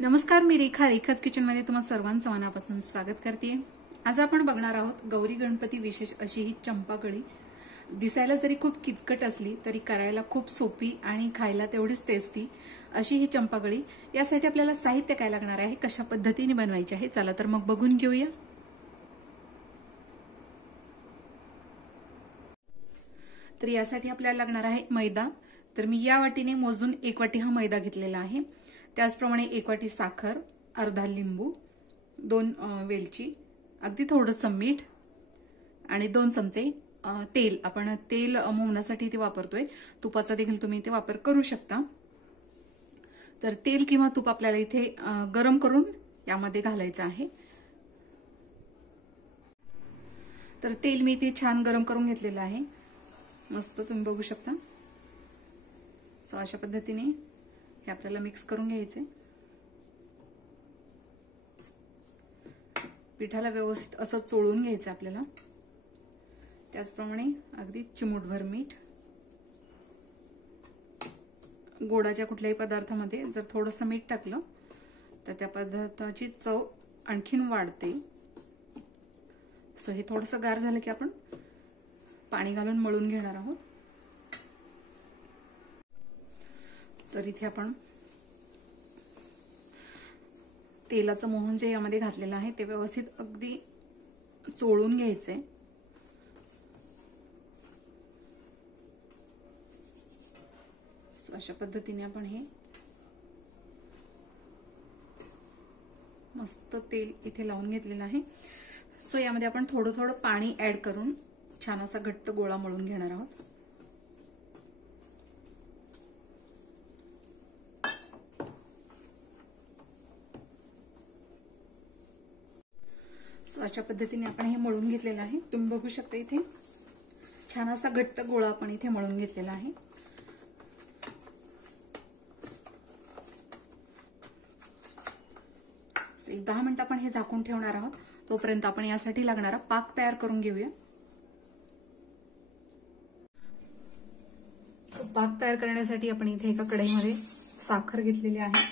नमस्कार, मी रेखा रेखाच किचन मध्ये तुम्हा सर्वांचं मनापासून स्वागत करते। आज आपण बघणार आहोत गौरी गणपती विशेष अशी ही चंपाकळी। दिसायला जरी खूप किचकट असली तरी करायला खूप सोपी आणि खायला तेवढीच टेस्टी अशी ही चंपाकळी। यासाठी आपल्याला साहित्य काय लागणार आहे, कशा पद्धतीने बनवायचे आहे, चला तर मग बघून घेऊया। तर यासाठी आपल्याला लागणार आहे मैदा। तर मी या वाटीने मोजून 1 वाटी हा मैदा घेतलेला आहे। त्याचप्रमाणे 1 वाटी साखर, अर्धा लिंबू, 2 वेलची, अगदी थोडंसं मीठ आणि 2 चमचे तेल। आपण तेल मोहनासाठी इथे वापरतोय, तुपाचा देखील तुम्ही इथे वापर करू शकता। तर तेल किंवा तूप आपल्याला इथे गरम करून यामध्ये घालायचं आहे। तर तेल मी इथे छान गरम करून घेतलेलं आहे, मस्त तुम्ही बघू शकता। सो अशा पद्धतीने हे आपल्याला मिक्स करून घ्यायचे। पिठाला व्यवस्थित असं चोळून घ्यायचं आपल्याला। त्याचप्रमाणे अगदी चिमूटभर मीठ। गोडाच्या कुठल्याही पदार्थामध्ये जर थोडंसं मीठ टाकलं तर त्या पदार्थाची चव आणखीन वाढते। सो हे थोडंसं गार झालं की आपण पाणी घालून मळून घेणार आहोत। तर इथे आपण तेलाचं मोहन जे यामध्ये घातलेलं आहे ते व्यवस्थित अगदी चोळून घ्यायचे। अशा पद्धतीने आपण हे मस्त तेल इथे लावून घेतलेलं आहे। सो यामध्ये आपण थोडं थोडं पाणी ऍड करून छान असा घट्ट गोळा मळून घेणार आहोत। सो अशा पद्धतीने आपण हे मळून घेतलेलं आहे। तुम्ही बघू शकता इथे छान असा घट्ट गोळा आपण इथे मळून घेतलेला आहे। सो 10 मिनिट आपण हे झाकून ठेवणार आहोत। तोपर्यंत आपण यासाठी लागणारा पाक तयार करून घेऊया। पाक तयार करण्यासाठी आपण इथे एका कढईमध्ये साखर घेतलेली आहे।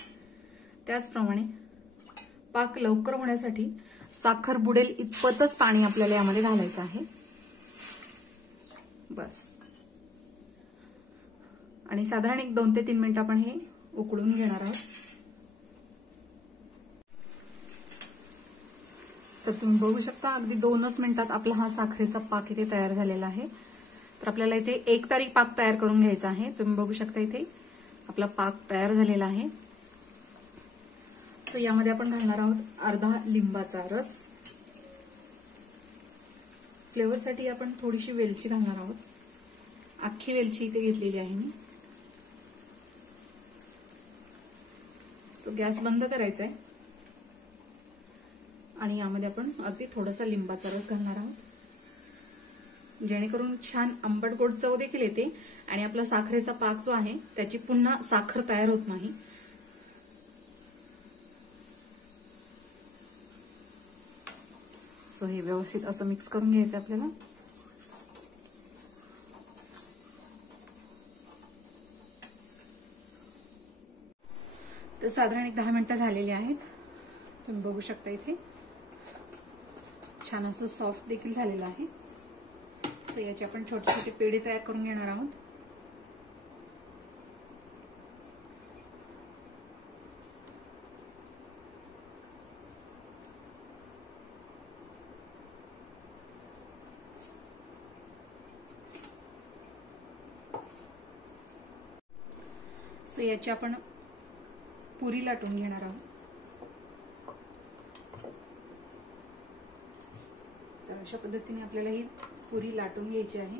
त्याचप्रमाणे पाक लवकर होण्यासाठी साखर बुडेल इतपतच पाणी आपल्याला यामध्ये घालायचं आहे, बस। आणि साधारण 2 ते 3 मिनिट आपण हे उकळून घेणार आहोत। तर तुम्ही बघू शकता अगदी 2च मिनिटात आपला हा साखरेचा पाक इथे तयार झालेला आहे। तर आपल्याला इथे 1 तारी पाक तयार करून घ्यायचा आहे। तुम्ही बघू शकता इथे आपला पाक तयार झालेला आहे। सो यामध्ये आपण घालणार आहोत अर्धा लिंबाचा रस। फ्लेवरसाठी आपण थोडीशी वेलची घालणार आहोत, अख्खी वेलची इथे घेतलेली आहे मी। सो गॅस बंद करायचा आहे आणि यामध्ये आपण अगदी थोडासा लिंबाचा रस घालणार आहोत, जेणेकरून छान आंबट गोड चव देखील येते आणि आपला साखरेचा पाक जो आहे त्याची पुन्हा साखर तयार होत नाही। सो हे व्यवस्थित असं मिक्स करून घ्यायचं आपल्याला। तर साधारण 10 मिनिटं झालेली आहेत। तुम्ही बघू शकता इथे छान असं सॉफ्ट देखील झालेलं आहे। सो याचे आपण छोटे छोटे पेढे तयार करून घेणार आहोत। सो याची आपण पुरी लाटून घेणार आहोत। तर अशा पद्धतीने आपल्याला ही पुरी लाटून घ्यायची आहे।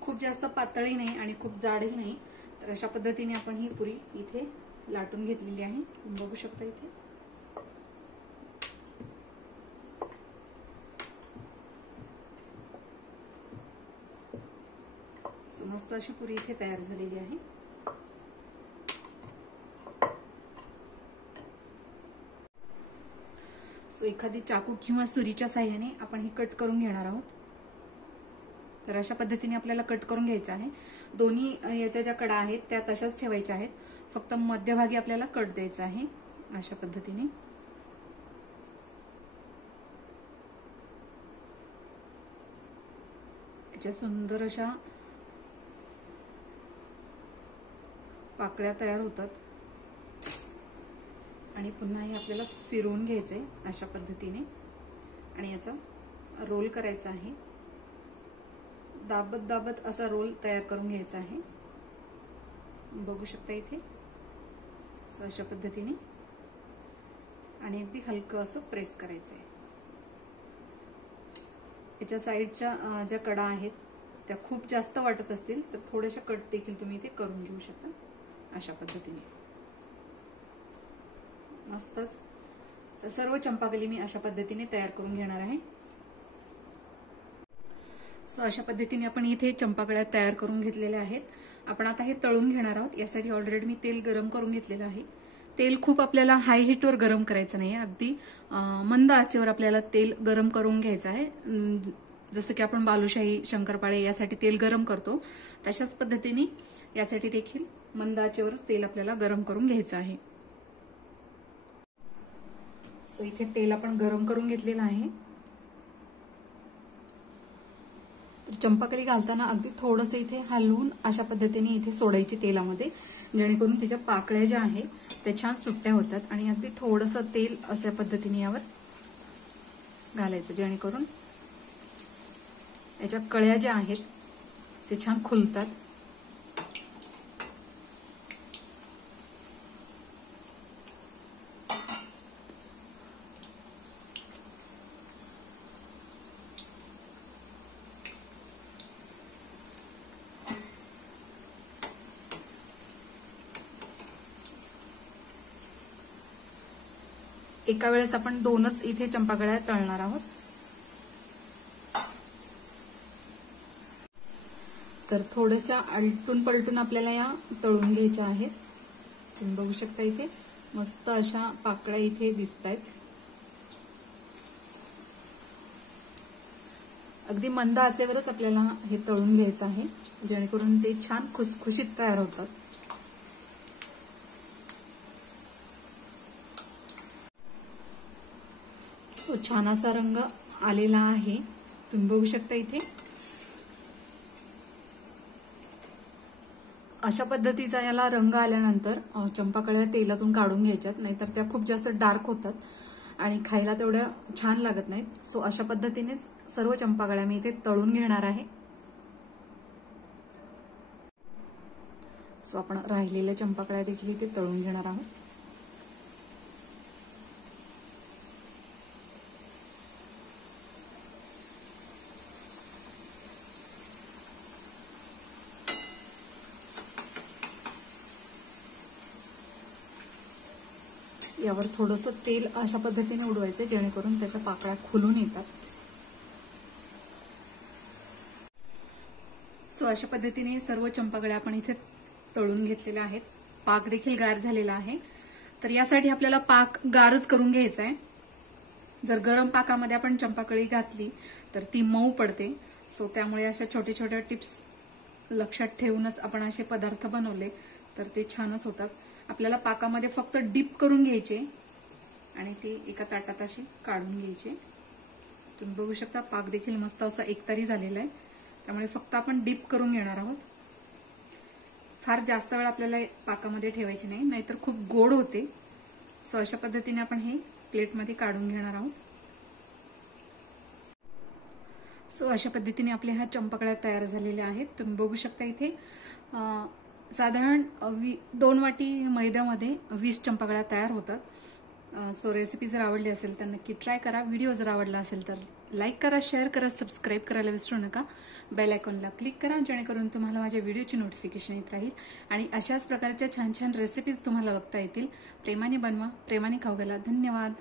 खूप जास्त पातळही नाही आणि खूप जाडही नाही। तर अशा पद्धतीने आपण ही पुरी इथे लाटून घेतलेली आहे। तुम्ही बघू शकता इथे मस्त अशी पुरी इथे तयार झालेली आहे। सो एखादी चाकू किंवा सुरीच्या साहाय्याने आपण ही कट करून घेणार आहोत। तर अशा पद्धतीने आपल्याला कट करून घ्यायचं आहे. दोन्ही याच्या ज्या कडा आहेत त्या तशाच ठेवायच्या आहेत, फक्त मध्यभागी आपल्याला कट द्यायचा आहे. अशा पद्धतीने याच्या सुंदर अशा पाकळ्या तयार होतात. आणि पुन्हा हे आपल्याला फिरवून घ्यायचंय अशा पद्धतीने आणि याचा रोल करायचा आहे. दाबत दाबत असा रोल तयार करून घ्यायचा आहे. बघू शकता इथे. सो अशा पद्धतीने आणि अगदी हलकं असं प्रेस करायचं आहे. याच्या साईडच्या ज्या कडा आहेत त्या खूप जास्त वाटत असतील तर थोड्याशा कट देखील तुम्ही इथे करून घेऊ शकता. अशा पद्धतीने मस्तच. तर सर्व चंपाकली मी अशा पद्धतीने तयार करून घेणार आहे. सो अशा पद्धतीने आपण इथे चंपाकळ्या तयार करून घेतलेल्या आहेत. आपण आता हे तळून घेणार आहोत. यासाठी ऑलरेडी मी तेल गरम करून घेतलेलं आहे. तेल खूप आपल्याला हाय हीटवर गरम करायचं नाही, अगदी मंद आचेवर आपल्याला तेल गरम करून घ्यायचं आहे. जसं की आपण बालुशाही, शंकरपाळे यासाठी तेल गरम करतो तशाच पद्धतीने यासाठी देखील मंद आचेवरच तेल आपल्याला गरम करून घ्यायचं आहे. सो इथे तेल आपण गरम करून घेतलेलं आहे. तर चंपाकली घालताना अगदी थोडंसं इथे हलवून अशा पद्धतीने इथे सोडायची तेलामध्ये, जेणेकरून त्याच्या पाकळ्या ज्या आहेत त्या छान सुट्ट्या होतात. आणि अगदी थोडंसं तेल अशा पद्धतीने यावर घालायचं, जेणेकरून याच्या कळ्या ज्या आहेत ते छान खुलतात. एका वेळेस आपण दोनच इथे चंपाकळ्या तळणार आहोत. तर थोड्याशा आलटून पलटून आपल्याला या तळून घ्यायच्या आहेत. तुम्ही बघू शकता इथे मस्त अशा पाकळ्या इथे दिसतायत. अगदी मंद आचेवरच आपल्याला हे तळून घ्यायचं आहे, जेणेकरून ते छान खुसखुशीत तयार होतात. सो छान असा रंग आलेला आहे, तुम्ही बघू शकता इथे. अशा पद्धतीचा याला रंग आल्यानंतर चंपाकळ्या तेलातून काढून घ्यायच्यात, नाहीतर त्या खूप जास्त डार्क होतात आणि खायला तेवढ्या छान लागत नाहीत. सो अशा पद्धतीनेच सर्व चंपाकळ्या मी इथे तळून घेणार आहे. सो आपण राहिलेल्या चंपाकळ्या देखील इथे तळून घेणार आहोत. यावर थोडंसं तेल अशा पद्धतीने उडवायचं, जेणेकरून त्याच्या पाकळ्या खुलून येतात. सो अशा पद्धतीने सर्व चंपाकळ्या आपण इथे तळून घेतलेल्या आहेत. पाक देखील गार झालेला आहे. तर यासाठी आपल्याला पाक गारच करून घ्यायचा आहे. जर गरम पाकामध्ये आपण चंपाकळी घातली तर ती मऊ पडते. सो त्यामुळे अशा छोट्या छोट्या टिप्स लक्षात ठेवूनच आपण असे पदार्थ बनवले तर ते छानच होतात. आपल्याला पाकामध्ये फक्त डीप करून घ्यायचे आणि ते एका ताटात असे काढून घ्यायचे. तुम्ही बघू शकता पाक देखील मस्त असा एकतारी झालेला आहे. त्यामुळे फक्त आपण डीप करून घेणार आहोत. फार जास्त वेळ आपल्याला पाकामध्ये ठेवायची नाही, नाहीतर खूप गोड होते. सो अशा पद्धतीने आपण हे प्लेटमध्ये काढून घेणार आहोत. सो अशा पद्धतीने आपल्या ह्या चंपाकळ्या तयार झालेल्या आहेत. तुम्ही बघू शकता इथे साधारण 2 वाटी मैद्यामध्ये 20 चंपाकळ्या तयार होतात. सो रेसिपी जर आवडली असेल तर नक्की ट्राय करा. व्हिडिओ जर आवडला असेल तर लाईक करा, शेअर करा, सबस्क्राईब करायला विसरू नका. बेल आयकॉनला क्लिक करा, जेणेकरून तुम्हाला माझ्या व्हिडिओची नोटिफिकेशन येत राहील आणि अशाच प्रकारच्या छान छान रेसिपीज तुम्हाला बघता येतील. प्रेमाने बनवा, प्रेमाने खाऊ घाला. धन्यवाद.